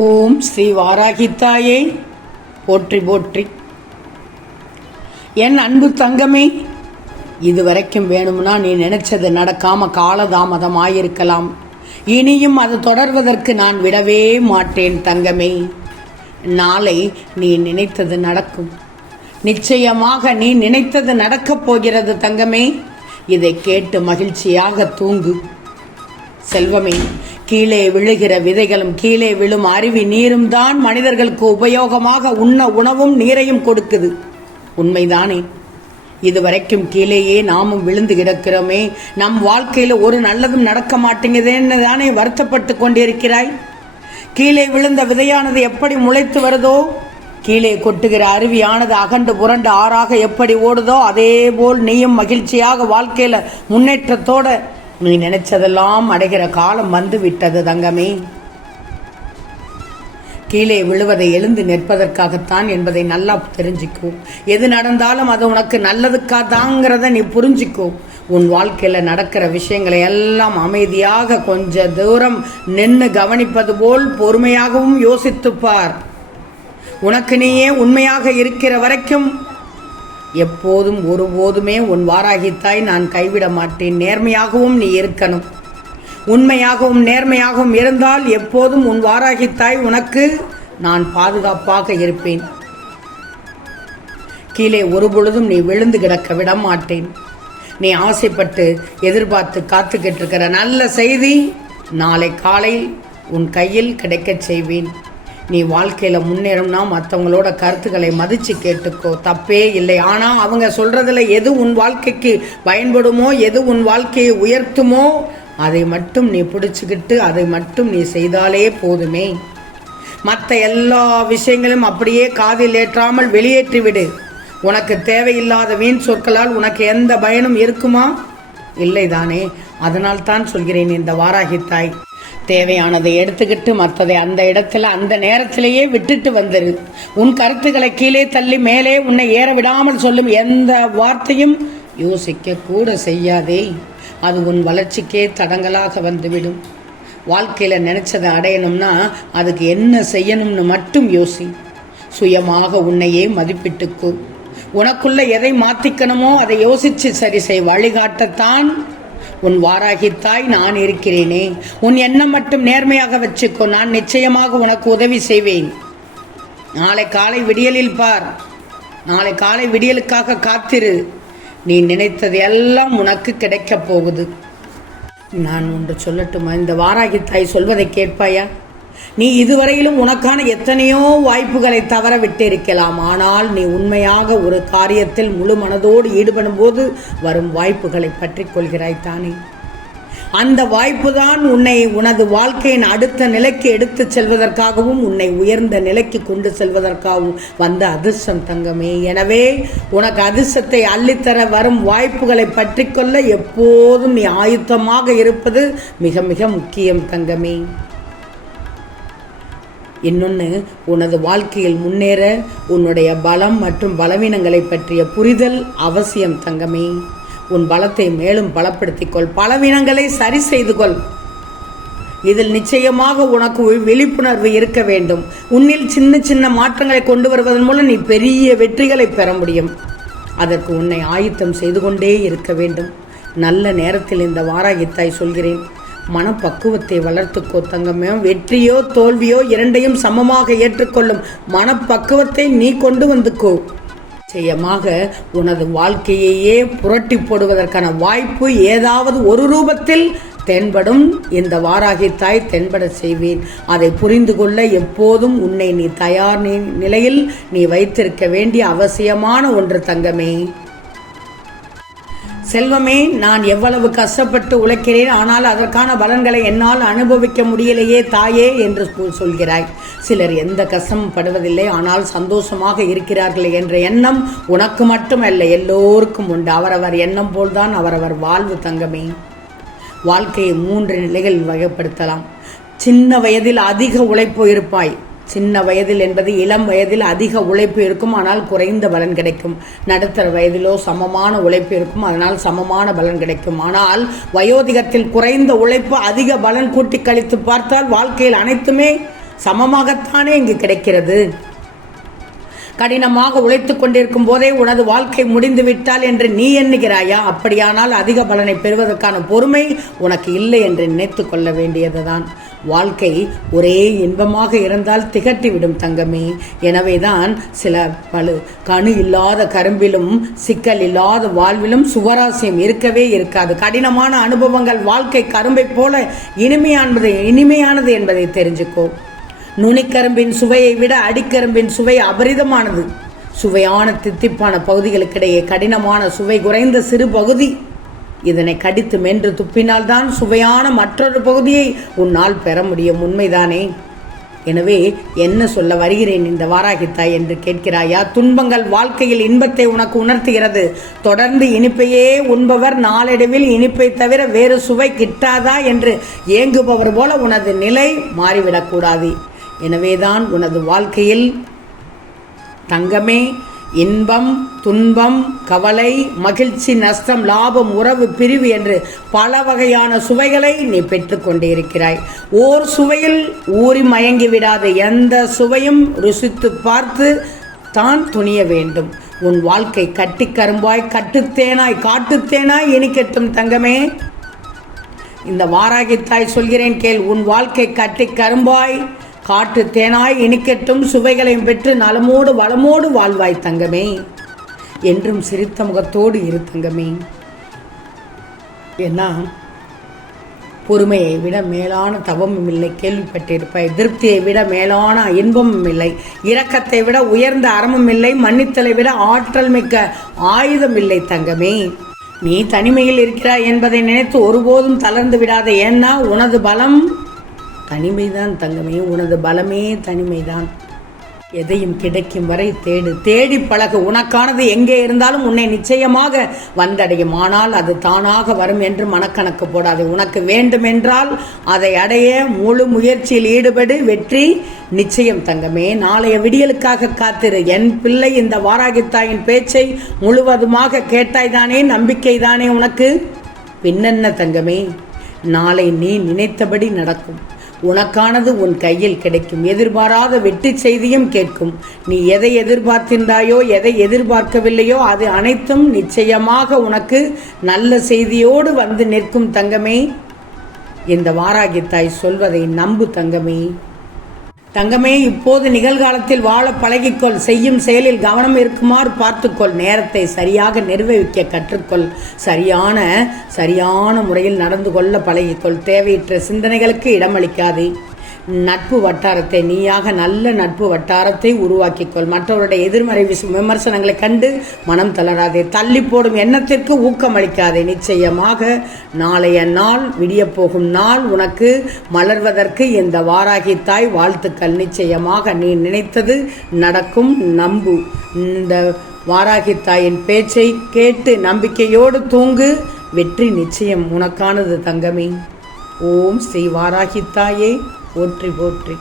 ஓம் ஸ்ரீ வாராகித்தாயே. போற்றி போற்றி. என் அன்பு தங்கமே இதுவரைக்கும் வேணும்னா நீ நினைச்சது நடக்காம காலதாமதம் ஆயிருக்கலாம். இனியும் அது தொடர்வதற்கு நான் விடவே மாட்டேன் தங்கமே. நாளை நீ நினைத்தது நடக்கும். நிச்சயமாக நீ நினைத்தது நடக்கப் போகிறது தங்கமே. இதை கேட்டு மகிழ்ச்சியாக தூங்கு. செல்வமே கீழே விழுகிற விதைகளும் கீழே விழும் அருவி நீரும் தான் மனிதர்களுக்கு உபயோகமாக உண்ண உணவும் நீரையும் கொடுக்குது. உண்மைதானே? இதுவரைக்கும் கீழேயே நாமும் விழுந்து கிடக்கிறோமே. நம் வாழ்க்கையில ஒரு நல்லதும் நடக்க மாட்டேங்குதேன்னு தானே வருத்தப்பட்டு கொண்டிருக்கிறாய்? கீழே விழுந்த விதையானது எப்படி முளைத்து வருதோ? கீழே கொட்டுகிற அருவியானது அகண்டு புரண்டு ஆறாக எப்படி ஓடுதோ அதே போல் நீயும் மகிழ்ச்சியாக வாழ்க்கையில முன்னேற்றத்தோட நீ நினைச்சதெல்லாம் அடைகிற காலம் வந்து விட்டது தங்கமே. கீழே விழுவதை எழுந்து நிற்பதற்காகத்தான் என்பதை நல்லா தெரிஞ்சுக்கோ. எது நடந்தாலும் அது உனக்கு நல்லதுக்காதாங்கிறத நீ புரிஞ்சிக்கோ. உன் வாழ்க்கையில் நடக்கிற விஷயங்களை எல்லாம் அமைதியாக கொஞ்ச தூரம் நின்று கவனிப்பது போல் பொறுமையாகவும் யோசித்துப்பார். உனக்கு நீயே உண்மையாக இருக்கிற வரைக்கும் எப்போதும் ஒருபோதுமே உன் வாராகித்தாய் நான் கைவிட மாட்டேன். நேர்மையாகவும் நீ இருக்கணும். உண்மையாகவும் நேர்மையாகவும் இருந்தால் எப்போதும் உன் வாராகித்தாய் உனக்கு நான் பாதுகாப்பாக இருப்பேன். கீழே ஒரு பொழுதும் நீ விழுந்து கிடக்க விட மாட்டேன் நீ ஆசைப்பட்டு எதிர்பார்த்து காத்துக்கிட்டு இருக்கிற நல்ல செய்தி நாளை காலை உன் கையில் கிடைக்கச் செய்வேன். நீ வாழ்க்கையில் முன்னேறும்னா மற்றவங்களோட கருத்துக்களை மதித்து கேட்டுக்கோ. தப்பே இல்லை. ஆனால் அவங்க சொல்கிறதுல எது உன் வாழ்க்கைக்கு பயன்படுமோ எது உன் வாழ்க்கையை உயர்த்துமோ அதை மட்டும் நீ பிடிச்சிக்கிட்டு அதை மட்டும் நீ செய்தாலே போதுமே. மற்ற எல்லா விஷயங்களும் அப்படியே காதில் ஏற்றாமல் வெளியேற்றிவிடு உனக்கு தேவையில்லாத வீண் சொற்களால் உனக்கு எந்த பயனும் இருக்குமா? இல்லைதானே அதனால் தான் சொல்கிறேன் இந்த வாராகித்தாய் தேவையானதை எடுத்துக்கிட்டு மற்றதை அந்த இடத்துல அந்த நேரத்திலேயே விட்டுட்டு வந்துரு. உன் கருத்துக்களை கீழே தள்ளி மேலே உன்னை ஏற விடாமல் சொல்லும் எந்த வார்த்தையும் யோசிக்க கூட செய்யாதே. அது உன் வளர்ச்சிக்கே தடங்கலாக வந்துவிடும். வாழ்க்கையில் நினைச்சதை அடையணும்னா அதுக்கு என்ன செய்யணும்னு மட்டும் யோசி. சுயமாக உன்னையே மதிப்பிட்டுக்கோ உனக்குள்ள எதை மாத்திக்கணுமோ அதை யோசிச்சு சரி செய். வழிகாட்டத்தான் உன் வாராகித்தாய் நான் இருக்கிறேனே. உன் எண்ணம் மட்டும் நேர்மையாக வச்சுக்கோ. நான் நிச்சயமாக உனக்கு உதவி செய்வேன். நாளை காலை விடியலில் பார். நாளை காலை விடியலுக்காக காத்திரு. நீ நினைத்தது எல்லாம் உனக்கு கிடைக்கப் போகுது. நான் ஒன்று சொல்லட்டுமா? இந்த வாராகித்தாய் சொல்வதை கேட்பாயா? நீ இதுவரையிலும் உனக்கான எத்தனையோ வாய்ப்புகளை தவற விட்டிருக்கலாம் ஆனால் நீ உண்மையாக ஒரு காரியத்தில் முழு மனதோடு ஈடுபடும் போது வரும் வாய்ப்புகளை பற்றி கொள்கிறாய் தானே. அந்த வாய்ப்பு தான் உன்னை உனது வாழ்க்கையின் அடுத்த நிலைக்கு எடுத்துச் செல்வதற்காகவும் உன்னை உயர்ந்த நிலைக்கு கொண்டு செல்வதற்காகவும் வந்த அதிர்ஷ்டம் தங்கமே. எனவே உனக்கு அதிர்ஷ்டத்தை அள்ளித்தர வரும் வாய்ப்புகளை பற்றி கொள்ள எப்போதும் நீ ஆயுத்தமாக இருப்பது மிக மிக முக்கியம் தங்கமே. இன்னொன்று உனது வாழ்க்கையில் முன்னேற உன்னுடைய பலம் மற்றும் பலவீனங்களை பற்றிய புரிதல் அவசியம் தங்கமே. உன் பலத்தை மேலும் பலப்படுத்திக் கொள். பலவீனங்களை சரி செய்து கொள். இதில் நிச்சயமாக உனக்கு விழிப்புணர்வு இருக்க வேண்டும். உன்னில் சின்ன சின்ன மாற்றங்களை கொண்டு வருவதன் மூலம் நீ பெரிய வெற்றிகளை பெற முடியும். அதற்கு உன்னை ஆயத்தம் செய்து கொண்டே இருக்க வேண்டும். நல்ல நேரத்தில் இந்த வாராகித்தாய் சொல்கிறேன். மனப்பக்குவத்தை வளர்த்துக்கோ தங்கமே வெற்றியோ தோல்வியோ இரண்டையும் சமமாக ஏற்றுக்கொள்ளும் மனப்பக்குவத்தை நீ கொண்டு வந்துக்கோ. நிச்சயமாக உனது வாழ்க்கையையே புரட்டி போடுவதற்கான வாய்ப்பு ஏதாவது ஒரு ரூபத்தில் தென்படும். இந்த வாராகி தாய் தென்பட செய்வேன். அதை புரிந்து கொள்ள எப்போதும் உன்னை நீ தயார் நிலையில் நீ வைத்திருக்க வேண்டிய அவசியமான ஒன்று தங்கமே செல்வமே நான் எவ்வளவு கஷ்டப்பட்டு உழைக்கிறேன் ஆனால் அதற்கான பலன்களை என்னால் அனுபவிக்க முடியலையே தாயே என்று சொல்கிறாய். சிலர் எந்த கஷ்டமும் படுவதில்லை ஆனால் சந்தோஷமாக இருக்கிறார்கள் என்ற எண்ணம் உனக்கு மட்டுமல்ல எல்லோருக்கும் உண்டு. அவரவர் எண்ணம் போல்தான் அவரவர் வாழ்வு தங்கமே. வாழ்க்கையை மூன்று நிலைகளில் வகைப்படுத்தலாம். சின்ன வயதில் அதிக உழைப்பு இருப்பாய். சின்ன வயதில் என்பது இளம் வயதில் அதிக உழைப்பு இருக்கும் ஆனால் குறைந்த பலன் கிடைக்கும். நடுத்தர வயதிலோ சமமான உழைப்பு இருக்கும் அதனால் சமமான பலன் கிடைக்கும். ஆனால் வயோதிகத்தில் குறைந்த உழைப்பு அதிக பலன் கூட்டி கழித்து பார்த்தால் வாழ்க்கையில் அனைத்துமே சமமாகத்தானே இங்கு கிடைக்கிறது. கடினமாக உழைத்துக் கொண்டிருக்கும் போதே உனது வாழ்க்கை முடிந்து விட்டால் என்று நீ எண்ணுகிறாயா? அப்படியானால் அதிக பலனை பெறுவதற்கான பொறுமை உனக்கு இல்லை என்று நினைத்து கொள்ள வேண்டியதுதான். வாழ்க்கை ஒரே இன்பமாக இருந்தால் திகட்டிவிடும் தங்கமே. எனவேதான் சில பழு கணு இல்லாத கரும்பிலும் சிக்கல் இல்லாத வாழ்விலும் சுவராசியம் இருக்கவே இருக்காது. கடினமான அனுபவங்கள் வாழ்க்கை கரும்பை போல இனிமையானது இனிமையானது என்பதை தெரிஞ்சுக்கோ. நுனிக்கரும்பின் சுவையை விட அடிக்கரும்பின் சுவை அபரிதமானது. சுவையான தித்திப்பான பகுதிகளுக்கிடையே கடினமான சுவை குறைந்த சிறு பகுதி. இதனை கடித்து மென்று துப்பினால்தான் சுவையான மற்றொரு பகுதியை உன்னால் பெற முடியும். உண்மைதானே? எனவே என்ன சொல்ல வருகிறேன் இந்த வாராகித்தாய் என்று கேட்கிறாயா? துன்பங்கள் வாழ்க்கையில் இன்பத்தை உனக்கு உணர்த்துகிறது. தொடர்ந்து இனிப்பையே உண்பவர் நாளடைவில் இனிப்பை தவிர வேறு சுவை கிட்டாதா என்று ஏங்குபவர் போல உனது நிலை மாறிவிடக்கூடாது. எனவேதான் உனது வாழ்க்கையில் தங்கமே இன்பம் துன்பம் கவலை மகிழ்ச்சி நஷ்டம் லாபம் உறவு பிரிவு என்று பல வகையான சுவைகளை நீ பெற்றுக்கொண்டே இருக்கிறாய் ஓர் சுவையில் ஊறி மயங்கி விடாத எந்த சுவையும் ருசித்து பார்த்து தான் துணிய வேண்டும். உன் வாழ்க்கை கட்டி கரும்பாய் கட்டுத்தேனாய் காட்டுத்தேனாய் இனிக்கட்டும் தங்கமே. இந்த வாராகித்தாய் சொல்கிறேன் கேள் உன் வாழ்க்கை கட்டி கரும்பாய் காற்று தேனாய் இனிக்கட்டும் சுவைகளையும் பெற்று நலமோடு வளமோடு வாழ்வாய் தங்கமே. என்றும் சிரித்த முகத்தோடு இரு தங்கமே. ஏன்னா பொறுமையை விட மேலான தவமும் இல்லை கேள்விப்பட்டிருப்பாய் திருப்தியை விட மேலான இன்பமும் இல்லை இரக்கத்தை விட உயர்ந்த அறமும் இல்லை மன்னித்தலை விட ஆற்றல் மிக்க ஆயுதம் இல்லை தங்கமே. நீ தனிமையில் இருக்கிறாய் என்பதை நினைத்து ஒருபோதும் தளர்ந்து விடாத. ஏன்னா உனது பலம் தனிமைதான் தங்கமே உனது பலமே தனிமைதான். எதையும் கிடைக்கும் வரை தேடு தேடி பழகு. உனக்கானது எங்கே இருந்தாலும் உன்னை நிச்சயமாக வந்தடையும். ஆனால் அது தானாக வரும் என்று மனக்கணக்கு போடாது. உனக்கு வேண்டுமென்றால் அதை அடைய முழு முயற்சியில் ஈடுபடு. வெற்றி நிச்சயம் தங்கமே. நாளைய விடியலுக்காக காத்திரு. என் பிள்ளை இந்த வாராகித்தாயின் பேச்சை முழுவதுமாக கேட்டாய்தானே நம்பிக்கைதானே உனக்கு? பின்னென்ன தங்கமே? நாளை நீ நினைத்தபடி நடக்கும். உனக்கானது உன் கையில் கிடைக்கும். எதிர்பாராத வெற்றி செய்தியும் கேட்கும். நீ எதை எதிர்பார்த்திருந்தாயோ எதை எதிர்பார்க்கவில்லையோ அது அனைத்தும் நிச்சயமாக உனக்கு நல்ல செய்தியோடு வந்து நிற்கும் தங்கமே. இந்த வாராகி தாய் சொல்வதை நம்பு தங்கமே. தங்கமே இப்போது நிகழ்காலத்தில் வாழ பழகிக்கொள். செய்யும் செயலில் கவனம் இருக்குமாறு பார்த்துக்கொள். நேரத்தை சரியாக நிர்வகிக்க கற்றுக்கொள். சரியான சரியான முறையில் நடந்து கொள்ள பழகிக்கொள். தேவையற்ற சிந்தனைகளுக்கு இடமளிக்காதே. நட்பு வட்டாரத்தை நீயாக நல்ல நட்பு வட்டாரத்தை உருவாக்கிக்கொள். மற்றவருடைய எதிர்மறை விமர்சனங்களை கண்டு மனம் தளராதே. தள்ளி போடும் எண்ணத்திற்கு ஊக்கமளிக்காதே நிச்சயமாக நாளைய நாள் விடிய போகும் நாள் உனக்கு மலர்வதற்கு இந்த வாராகி தாய் வாழ்த்துக்கள். நிச்சயமாக நீ நினைத்தது நடக்கும். நம்பு. இந்த வாராகி தாயின் பேச்சை கேட்டு நம்பிக்கையோடு தூங்கு. வெற்றி நிச்சயம் உனக்கானது தங்கமே. ஓம் ஸ்ரீ வாராகி தாயே. போற்றி போற்றி.